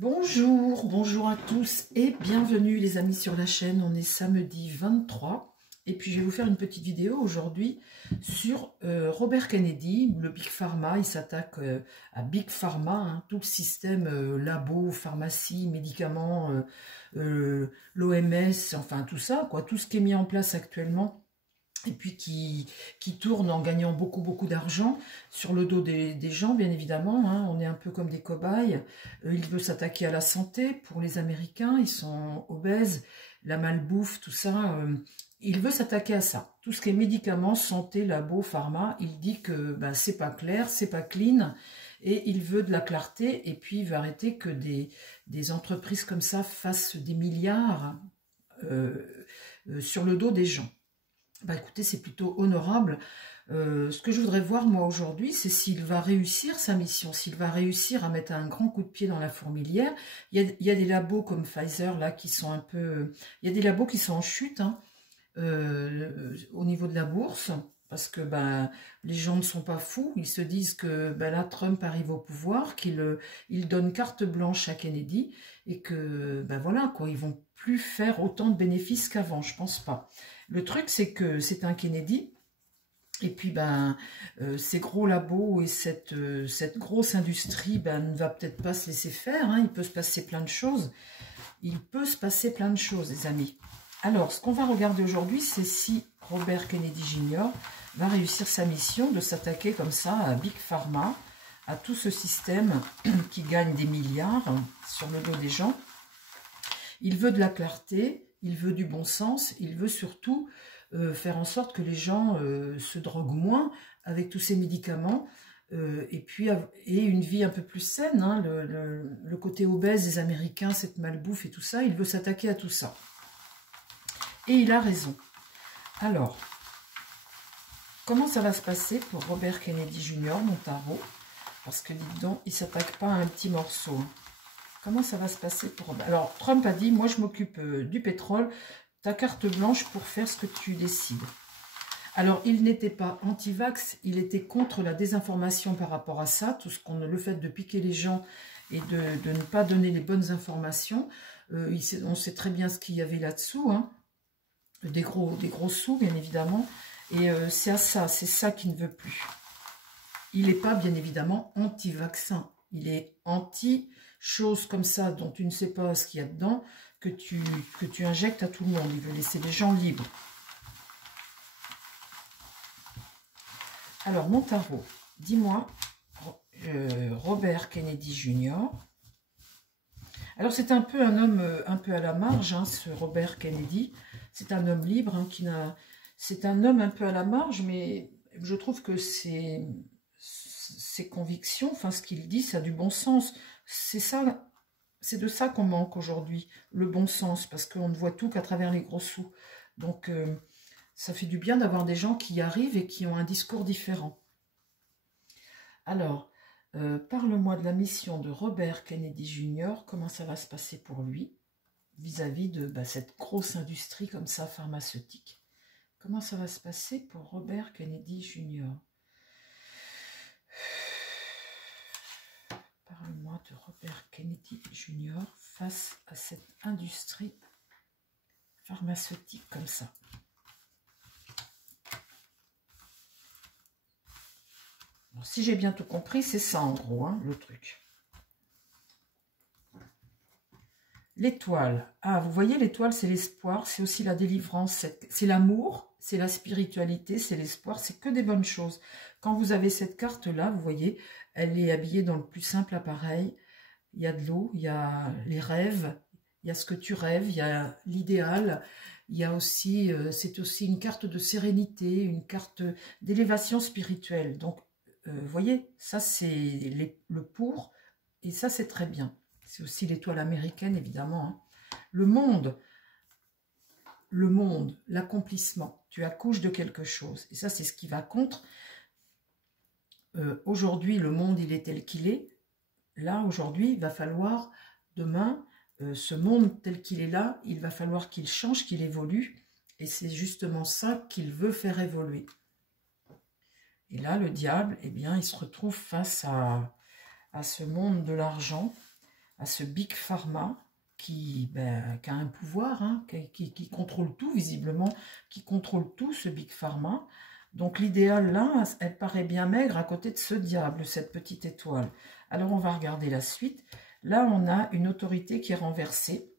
Bonjour, bonjour à tous et bienvenue les amis sur la chaîne. On est samedi 23 et puis je vais vous faire une petite vidéo aujourd'hui sur Robert Kennedy, le Big Pharma. Il s'attaque à Big Pharma, hein, tout le système labo, pharmacie, médicaments, l'OMS, enfin tout ça, quoi, tout ce qui est mis en place actuellement. Et puis qui tourne en gagnant beaucoup d'argent sur le dos des gens, bien évidemment, hein. On est un peu comme des cobayes. Il veut s'attaquer à la santé pour les Américains, ils sont obèses, la malbouffe, tout ça. Il veut s'attaquer à ça. Tout ce qui est médicaments, santé, labo, pharma, il dit que bah, c'est pas clair, c'est pas clean, et il veut de la clarté, et puis il veut arrêter que des entreprises comme ça fassent des milliards sur le dos des gens. Bah écoutez, c'est plutôt honorable. Ce que je voudrais voir moi aujourd'hui, c'est s'il va réussir sa mission, s'il va réussir à mettre un grand coup de pied dans la fourmilière. Il y a des labos comme Pfizer là qui sont un peu... Il y a des labos qui sont en chute hein, au niveau de la bourse, parce que bah, les gens ne sont pas fous. Ils se disent que bah, là, Trump arrive au pouvoir, il donne carte blanche à Kennedy, et que bah, voilà, quoi, ils vont plus faire autant de bénéfices qu'avant, je pense pas. Le truc, c'est que c'est un Kennedy, et puis ben, ces gros labos et cette grosse industrie ben, ne va peut-être pas se laisser faire, hein. Il peut se passer plein de choses. Il peut se passer plein de choses, les amis. Alors, ce qu'on va regarder aujourd'hui, c'est si Robert Kennedy Jr. va réussir sa mission de s'attaquer comme ça à Big Pharma, à tout ce système qui gagne des milliards sur le dos des gens. Il veut de la clarté, il veut du bon sens, il veut surtout faire en sorte que les gens se droguent moins avec tous ces médicaments et puis et une vie un peu plus saine. Hein, le côté obèse des Américains, cette malbouffe et tout ça, il veut s'attaquer à tout ça. Et il a raison. Alors, comment ça va se passer pour Robert Kennedy Jr., mon tarot? Parce que, dites donc, il ne s'attaque pas à un petit morceau. Hein. Comment ça va se passer pour... Alors, Trump a dit, moi je m'occupe du pétrole, ta carte blanche pour faire ce que tu décides. Alors, il n'était pas anti-vax, il était contre la désinformation par rapport à ça, le fait de piquer les gens et de ne pas donner les bonnes informations. On sait très bien ce qu'il y avait là-dessous, hein. Des gros sous, bien évidemment. Et c'est ça qu'il ne veut plus. Il n'est pas, bien évidemment, anti-vaccin. Il est anti-choses comme ça dont tu ne sais pas ce qu'il y a dedans, que tu injectes à tout le monde. Il veut laisser les gens libres. Alors, mon tarot, dis-moi, Robert Kennedy Jr. Alors, c'est un peu un homme un peu à la marge, hein, ce Robert Kennedy. C'est un homme libre, hein, c'est un homme un peu à la marge, mais je trouve que ses convictions, enfin ce qu'il dit, ça a du bon sens. C'est ça, c'est de ça qu'on manque aujourd'hui, le bon sens, parce qu'on ne voit tout qu'à travers les gros sous. Donc ça fait du bien d'avoir des gens qui arrivent et qui ont un discours différent. Alors, parle-moi de la mission de Robert Kennedy Jr., comment ça va se passer pour lui, vis-à-vis de cette grosse industrie comme ça, pharmaceutique. Comment ça va se passer pour Robert Kennedy Jr. Parle-moi de Robert Kennedy Jr. face à cette industrie pharmaceutique comme ça. Bon, si j'ai bien tout compris, c'est ça en gros, hein, le truc. L'étoile. Ah, vous voyez, l'étoile, c'est l'espoir, c'est aussi la délivrance, c'est l'amour, c'est la spiritualité, c'est l'espoir, c'est que des bonnes choses. Quand vous avez cette carte-là, vous voyez, elle est habillée dans le plus simple appareil. Il y a de l'eau, il y a les rêves, il y a ce que tu rêves, il y a l'idéal, il y a aussi, c'est aussi une carte de sérénité, une carte d'élévation spirituelle. Donc, vous voyez, ça c'est le pour, et ça c'est très bien. C'est aussi l'étoile américaine, évidemment. Hein. Le monde, l'accomplissement. Tu accouches de quelque chose. Et ça, c'est ce qui va contre. Aujourd'hui, le monde, il est tel qu'il est. Là, aujourd'hui, il va falloir, demain, ce monde tel qu'il est là, il va falloir qu'il change, qu'il évolue. Et c'est justement ça qu'il veut faire évoluer. Et là, le diable, eh bien, il se retrouve face à ce monde de l'argent, à ce Big Pharma qui a un pouvoir, hein, qui contrôle tout, visiblement, qui contrôle tout, ce Big Pharma. Donc l'idéal là, elle paraît bien maigre à côté de ce diable, cette petite étoile. Alors on va regarder la suite. Là, on a une autorité qui est renversée,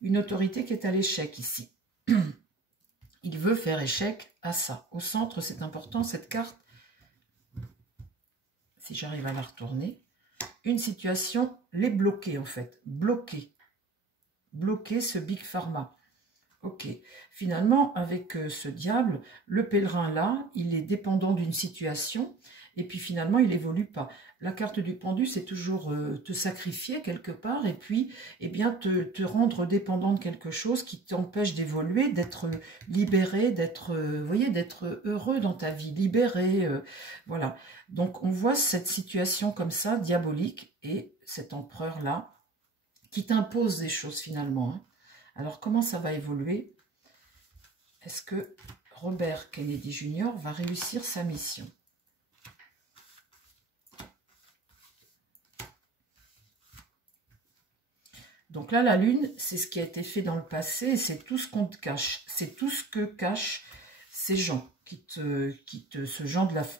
une autorité qui est à l'échec ici. Il veut faire échec à ça. Au centre, c'est important, cette carte, si j'arrive à la retourner, une situation, les bloquer en fait, bloquer ce Big Pharma. Ok, finalement, avec ce diable, le pèlerin là, il est dépendant d'une situation, et puis finalement, il évolue pas. La carte du pendu, c'est toujours te sacrifier quelque part, et puis eh bien, te rendre dépendant de quelque chose qui t'empêche d'évoluer, d'être libéré, d'être voyez, d'être heureux dans ta vie, libéré, voilà. Donc, on voit cette situation comme ça, diabolique, et cet empereur-là, qui t'impose des choses finalement, hein. Alors, comment ça va évoluer? Est-ce que Robert Kennedy Jr. va réussir sa mission? Donc là, la Lune, c'est ce qui a été fait dans le passé, c'est tout ce qu'on te cache. C'est tout ce que cachent ces gens,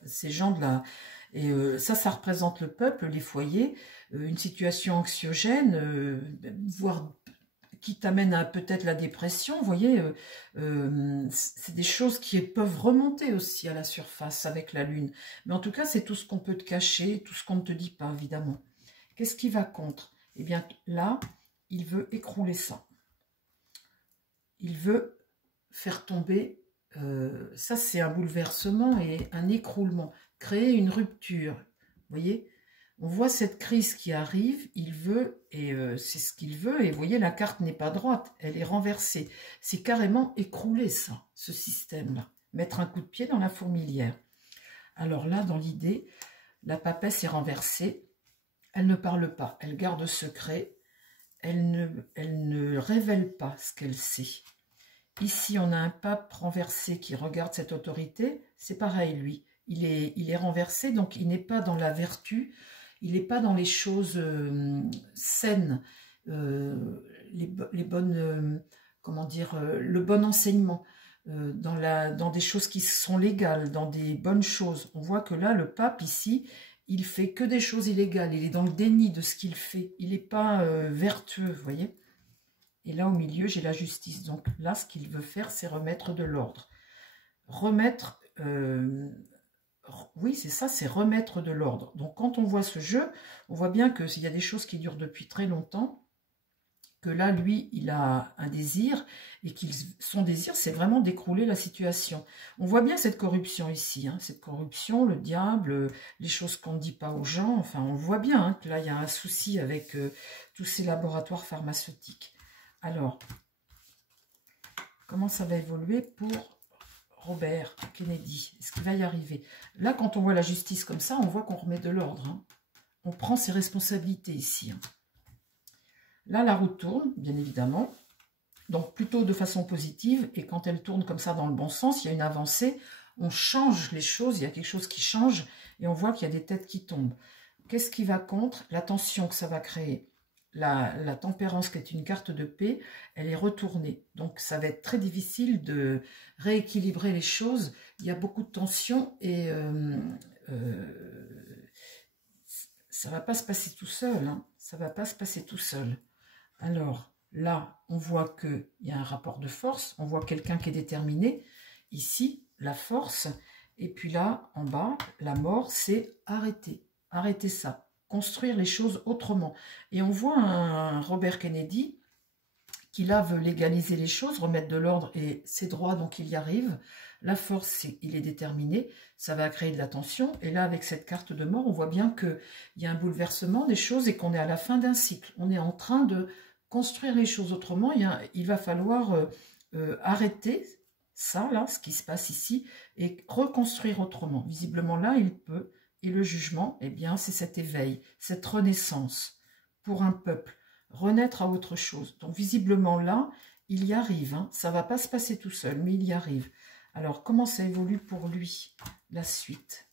ces gens de la... Et ça représente le peuple, les foyers, une situation anxiogène, voire qui t'amène à peut-être la dépression, vous voyez, c'est des choses qui peuvent remonter aussi à la surface avec la Lune. Mais en tout cas, c'est tout ce qu'on peut te cacher, tout ce qu'on ne te dit pas, évidemment. Qu'est-ce qui va contre? Eh bien, là, il veut écrouler ça. Il veut faire tomber, ça c'est un bouleversement et un écroulement, créer une rupture, vous voyez? On voit cette crise qui arrive, il veut, et c'est ce qu'il veut, et vous voyez, la carte n'est pas droite, elle est renversée. C'est carrément écrouler ça, ce système-là. Mettre un coup de pied dans la fourmilière. Alors là, dans l'idée, la papesse est renversée, elle ne parle pas, elle garde secret, elle ne révèle pas ce qu'elle sait. Ici, on a un pape renversé qui regarde cette autorité, c'est pareil, lui. Il est renversé, donc il n'est pas dans la vertu, il n'est pas dans les choses saines, les bonnes, comment dire, le bon enseignement, dans des choses qui sont légales, dans des bonnes choses. On voit que là, le pape, ici, il fait que des choses illégales, il est dans le déni de ce qu'il fait, il n'est pas vertueux, vous voyez. Et là, au milieu, j'ai la justice. Donc là, ce qu'il veut faire, c'est remettre de l'ordre. Remettre... oui, c'est ça, c'est remettre de l'ordre. Donc, quand on voit ce jeu, on voit bien qu'il y a des choses qui durent depuis très longtemps, que là, lui, il a un désir, et son désir, c'est vraiment d'écrouler la situation. On voit bien cette corruption ici, hein, cette corruption, le diable, les choses qu'on ne dit pas aux gens, enfin, on voit bien hein, que là, il y a un souci avec tous ces laboratoires pharmaceutiques. Alors, comment ça va évoluer pour Robert Kennedy? Est-ce qu'il va y arriver? Là, quand on voit la justice comme ça, on voit qu'on remet de l'ordre. Hein. On prend ses responsabilités ici. Hein. Là, la roue tourne, bien évidemment. Donc, plutôt de façon positive. Et quand elle tourne comme ça dans le bon sens, il y a une avancée. On change les choses, il y a quelque chose qui change. Et on voit qu'il y a des têtes qui tombent. Qu'est-ce qui va contre? La tension que ça va créer. La tempérance, qui est une carte de paix, elle est retournée. Donc, ça va être très difficile de rééquilibrer les choses. Il y a beaucoup de tension et ça ne va pas se passer tout seul. Hein. Ça ne va pas se passer tout seul. Alors, là, on voit qu'il y a un rapport de force. On voit quelqu'un qui est déterminé. Ici, la force. Et puis là, en bas, la mort, c'est arrêter. Arrêter ça. Construire les choses autrement. Et on voit un Robert Kennedy qui là veut légaliser les choses, remettre de l'ordre et ses droits, donc il y arrive. La force, il est déterminé, ça va créer de la tension. Et là, avec cette carte de mort, on voit bien qu'il y a un bouleversement des choses et qu'on est à la fin d'un cycle. On est en train de construire les choses autrement. Il va falloir arrêter ça, là, ce qui se passe ici, et reconstruire autrement. Visiblement, là, il peut... Et le jugement, eh bien, c'est cet éveil, cette renaissance pour un peuple, renaître à autre chose. Donc, visiblement, là, il y arrive. Hein. Ça ne va pas se passer tout seul, mais il y arrive. Alors, comment ça évolue pour lui, la suite?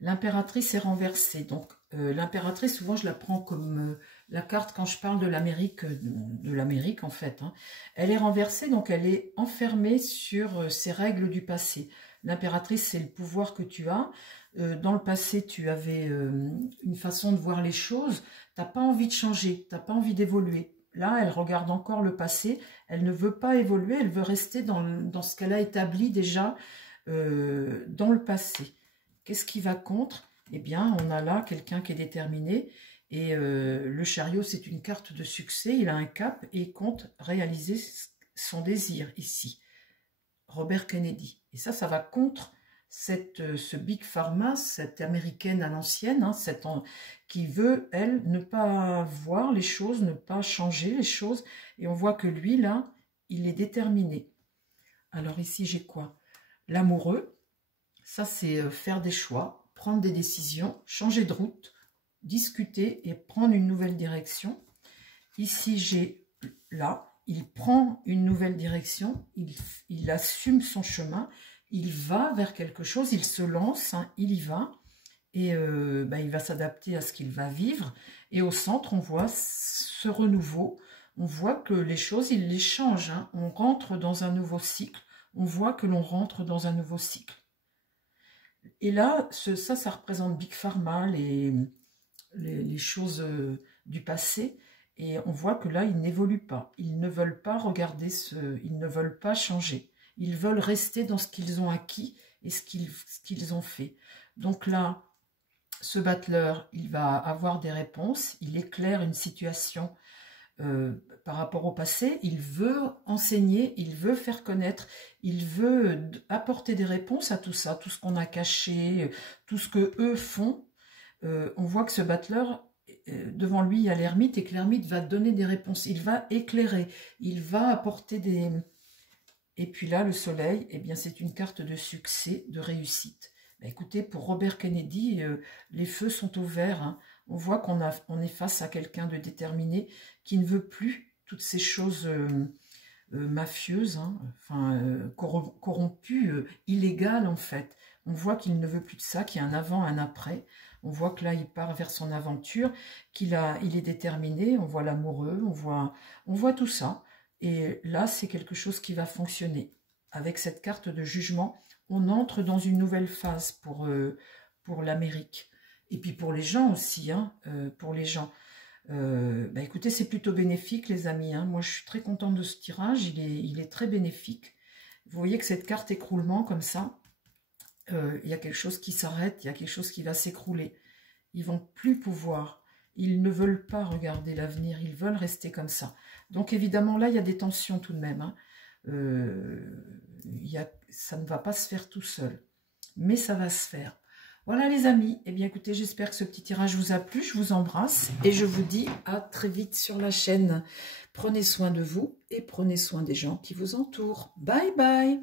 L'impératrice est renversée. Donc, l'impératrice, souvent, je la prends comme la carte quand je parle de l'Amérique, en fait. Hein. Elle est renversée, donc elle est enfermée sur ses règles du passé. L'impératrice, c'est le pouvoir que tu as. Dans le passé, tu avais une façon de voir les choses. Tu n'as pas envie de changer, tu n'as pas envie d'évoluer. Là, elle regarde encore le passé. Elle ne veut pas évoluer, elle veut rester dans ce qu'elle a établi déjà dans le passé. Qu'est-ce qui va contre? Eh bien, on a là quelqu'un qui est déterminé. Et le chariot, c'est une carte de succès. Il a un cap et il compte réaliser son désir ici. Robert Kennedy. Et ça va contre ce Big Pharma, cette américaine à l'ancienne, hein, qui veut, elle, ne pas voir les choses, ne pas changer les choses. Et on voit que lui, là, il est déterminé. Alors ici, j'ai quoi? L'amoureux, ça c'est faire des choix, prendre des décisions, changer de route, discuter et prendre une nouvelle direction. Ici, j'ai là, il prend une nouvelle direction, il assume son chemin, il va vers quelque chose, il se lance, hein, il y va, et il va s'adapter à ce qu'il va vivre. Et au centre, on voit ce renouveau, on voit que les choses, il les change, hein. On rentre dans un nouveau cycle, on voit que l'on rentre dans un nouveau cycle. Et là, ça représente Big Pharma, les choses du passé. Et on voit que là, ils n'évoluent pas. Ils ne veulent pas regarder ils ne veulent pas changer. Ils veulent rester dans ce qu'ils ont acquis et ce qu'ils ont fait. Donc là, ce battleur, il va avoir des réponses. Il éclaire une situation par rapport au passé. Il veut enseigner, il veut faire connaître, il veut apporter des réponses à tout ça, tout ce qu'on a caché, tout ce que eux font. On voit que ce battleur, devant lui, il y a l'ermite et que l'ermite va donner des réponses. Il va éclairer, il va apporter des... Et puis là, le soleil, eh bien, c'est une carte de succès, de réussite. Ben, écoutez, pour Robert Kennedy, les feux sont au vert. Hein. On voit qu'on est face à quelqu'un de déterminé qui ne veut plus toutes ces choses mafieuses, hein, corrompues, illégales en fait. On voit qu'il ne veut plus de ça, qu'il y a un avant, un après. On voit que là, il part vers son aventure, il est déterminé, on voit l'amoureux, on voit tout ça. Et là, c'est quelque chose qui va fonctionner. Avec cette carte de jugement, on entre dans une nouvelle phase pour l'Amérique. Et puis pour les gens aussi, hein, pour les gens. Écoutez, c'est plutôt bénéfique, les amis. Hein. Moi, je suis très contente de ce tirage. Il est très bénéfique. Vous voyez que cette carte écroulement, comme ça, il y a quelque chose qui s'arrête, il y a quelque chose qui va s'écrouler. Ils vont plus pouvoir. Ils ne veulent pas regarder l'avenir, ils veulent rester comme ça. Donc évidemment, là, il y a des tensions tout de même. Hein. Ça ne va pas se faire tout seul, mais ça va se faire. Voilà les amis, eh bien écoutez, j'espère que ce petit tirage vous a plu, je vous embrasse et je vous dis à très vite sur la chaîne. Prenez soin de vous et prenez soin des gens qui vous entourent. Bye bye.